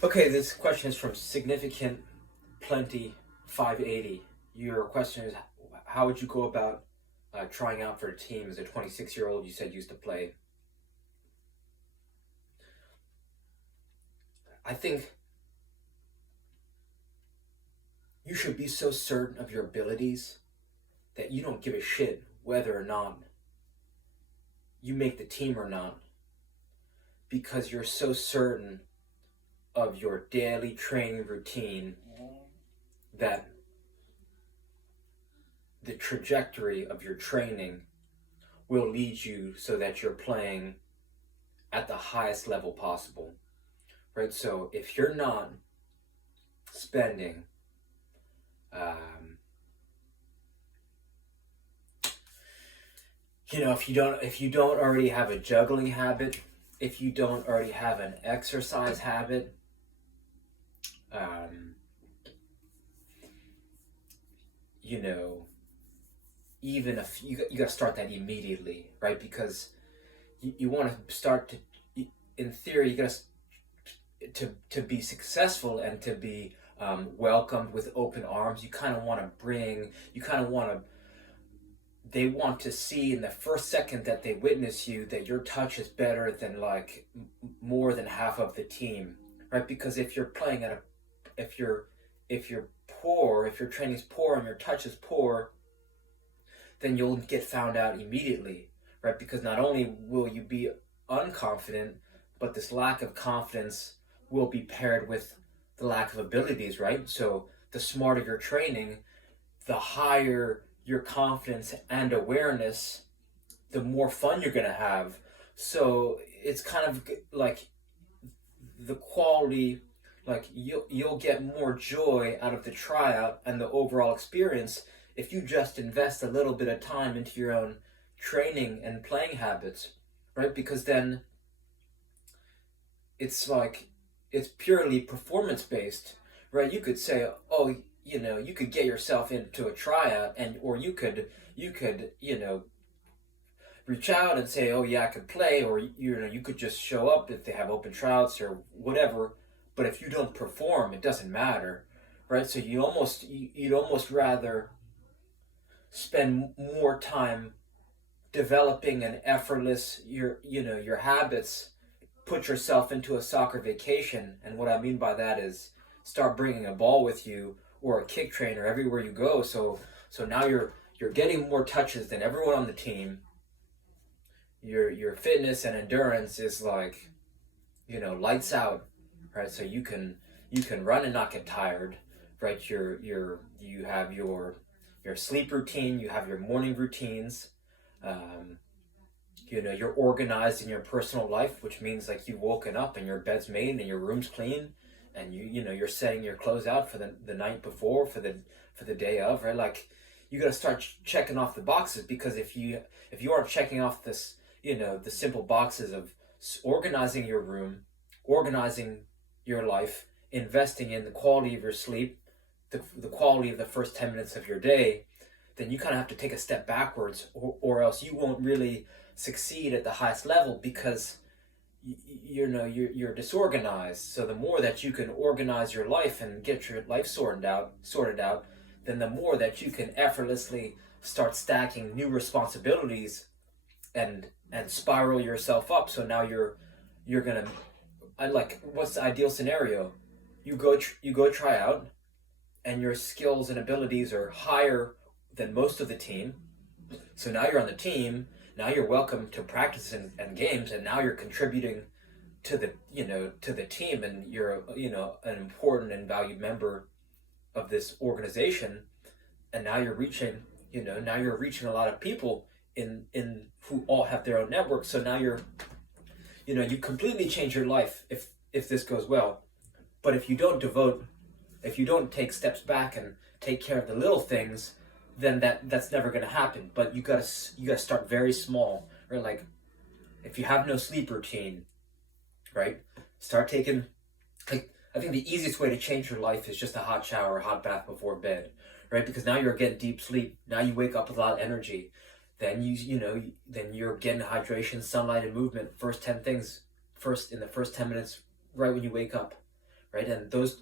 Okay, this question is from Significant Plenty 580. Your question is, how would you go about trying out for a team as a 26-year-old you said used to play? I think you should be so certain of your abilities that you don't give a shit whether or not you make the team or not, because you're so certain of your daily training routine that the trajectory of your training will lead you so that you're playing at the highest level possible, right? So if you're not spending um, if you don't already have a juggling habit, if you don't already have an exercise habit, um, you know, even if you got to start that immediately, right? Because you want to start to, in theory, you got to be successful and to be welcomed with open arms. You kind of want to bring, you kind of want to, they want to see in the first second that they witness you that your touch is better than like more than half of the team, right? Because if you're playing at a, if you're if you're poor, if your training's poor and your touch is poor, then you'll get found out immediately, right? Because not only will you be unconfident, but this lack of confidence will be paired with the lack of abilities, right? So the smarter your training, the higher your confidence and awareness, the more fun you're going to have. So it's kind of like the quality, like you'll get more joy out of the tryout and the overall experience if you just invest a little bit of time into your own training and playing habits, right? Because then it's like it's purely performance based, right? You could say, oh, you could get yourself into a tryout, and or you could reach out and say, oh yeah, I could play, or you could just show up if they have open tryouts or whatever. But if you don't perform, it doesn't matter, right? So you'd almost rather spend more time developing an effortless your habits, put yourself into a soccer vacation. And what I mean by that is start bringing a ball with you or a kick trainer everywhere you go. So now you're getting more touches than everyone on the team. Your fitness and endurance is like, lights out, right? So you can run and not get tired, right? You have your sleep routine, you have your morning routines. um, you're organized in your personal life, which means like you've woken up and your bed's made and your room's clean, and you're setting your clothes out for the night before, for the day of, right? Like you got to start checking off the boxes, because if you aren't checking off this, the simple boxes of organizing your room, organizing your life, investing in the quality of your sleep, the quality of the first 10 minutes of your day, then you kind of have to take a step backwards, or else you won't really succeed at the highest level, because you're disorganized. So the more that you can organize your life and get your life sorted out, then the more that you can effortlessly start stacking new responsibilities and spiral yourself up. So now you're gonna, I like, what's the ideal scenario? You go try out, and your skills and abilities are higher than most of the team. So now you're on the team. Now you're welcome to practice and games, and now you're contributing to the team, and you're an important and valued member of this organization. And now you're reaching a lot of people in who all have their own networks. So now you completely change your life if this goes well. But if you don't take steps back and take care of the little things, then that's never going to happen. But you gotta start very small, right? Like if you have no sleep routine, right? Start taking, like, I think the easiest way to change your life is just a hot shower, a hot bath before bed, right? Because now you're getting deep sleep. Now you wake up with a lot of energy. Then then you're getting hydration, sunlight, and movement. First 10 things, first in the first 10 minutes, right when you wake up, right? And those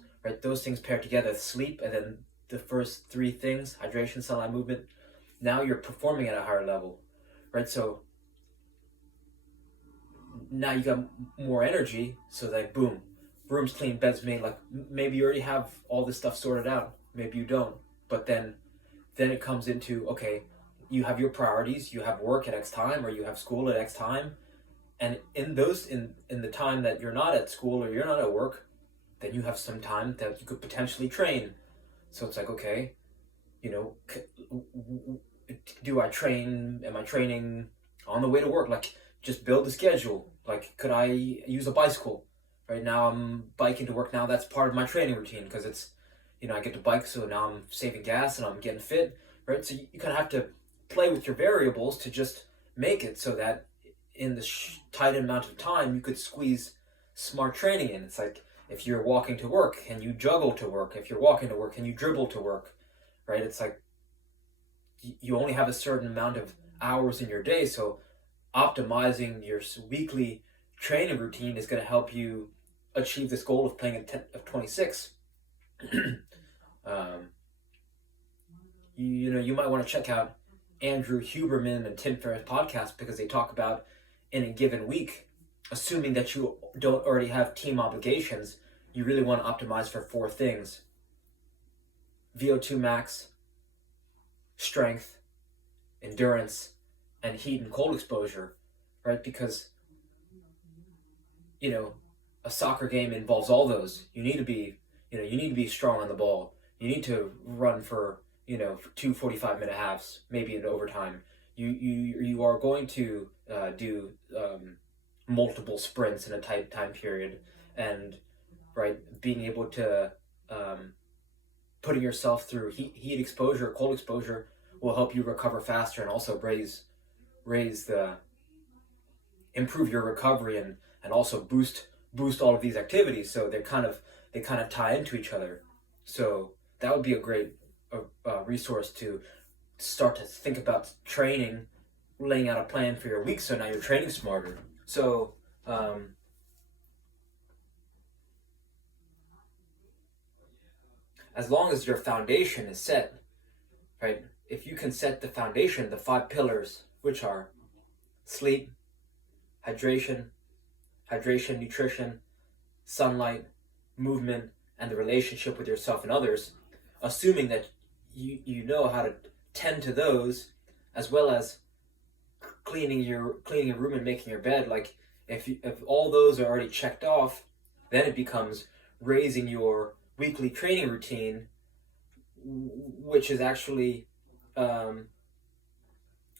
things pair together, sleep and then the first three things, hydration, sunlight, movement, now you're performing at a higher level, right? So now you got more energy, so like boom, room's clean, bed's made. Like maybe you already have all this stuff sorted out, maybe you don't, but then it comes into, okay, you have your priorities, you have work at X time or you have school at X time, and in the time that you're not at school or you're not at work, then you have some time that you could potentially train. So it's like, okay, you know, do I train? Am I training on the way to work? Like, just build the schedule. Like, could I use a bicycle? Right now, I'm biking to work now. That's part of my training routine because it's, I get to bike, so now I'm saving gas and I'm getting fit. Right, so you kind of have to play with your variables to just make it so that in the tight amount of time you could squeeze smart training in. It's like if you're walking to work and you juggle to work, if you're walking to work and you dribble to work, right? It's like you only have a certain amount of hours in your day, so optimizing your weekly training routine is going to help you achieve this goal of playing a 10 of 26. You might want to check out Andrew Huberman and Tim Ferriss podcast because they talk about in a given week, assuming that you don't already have team obligations, you really want to optimize for four things: VO2 max, strength, endurance, and heat and cold exposure, right? Because, a soccer game involves all those. You need to be strong on the ball. You need to run for, 2 45-minute halves, maybe in overtime. You are going to do multiple sprints in a tight time period, and right, being able to putting yourself through heat exposure, cold exposure will help you recover faster and also improve your recovery and also boost all of these activities. So they kind of tie into each other. So that would be a great resource to start to think about training, laying out a plan for your week. So now you're training smarter. So as long as your foundation is set, right? If you can set the foundation, the 5 pillars, which are sleep, hydration, nutrition, sunlight, movement, and the relationship with yourself and others, assuming that you know how to tend to those, as well as cleaning your room and making your bed. Like if all those are already checked off, then it becomes raising your weekly training routine, which is actually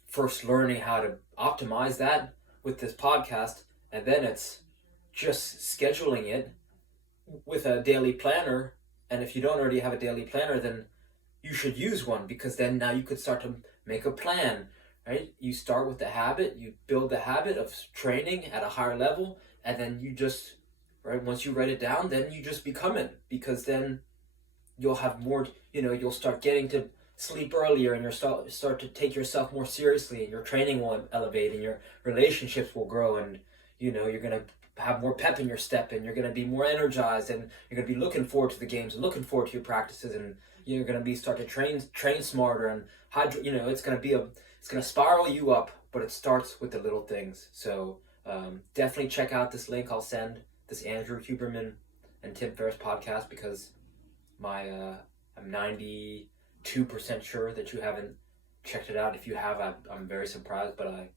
first learning how to optimize that with this podcast, and then it's just scheduling it with a daily planner. And if you don't already have a daily planner, then you should use one, because then now you could start to make a plan, right? You start with the habit, you build the habit of training at a higher level, and then you just, right, once you write it down, then you just become it, because then you'll have more, you'll start getting to sleep earlier, and you'll start to take yourself more seriously, and your training will elevate, and your relationships will grow, and you're going to have more pep in your step, and you're going to be more energized, and you're going to be looking forward to the games and looking forward to your practices, and you're going to be start to train smarter, and it's going to spiral you up, but it starts with the little things. So definitely check out this link I'll send, this Andrew Huberman and Tim Ferriss podcast, because I'm 92% sure that you haven't checked it out. If you have, I'm very surprised, but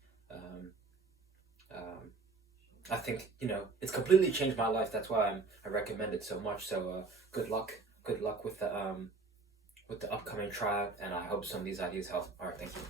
I think it's completely changed my life. That's why I recommend it so much. So good luck with the upcoming tryout, and I hope some of these ideas help. All right, thank you.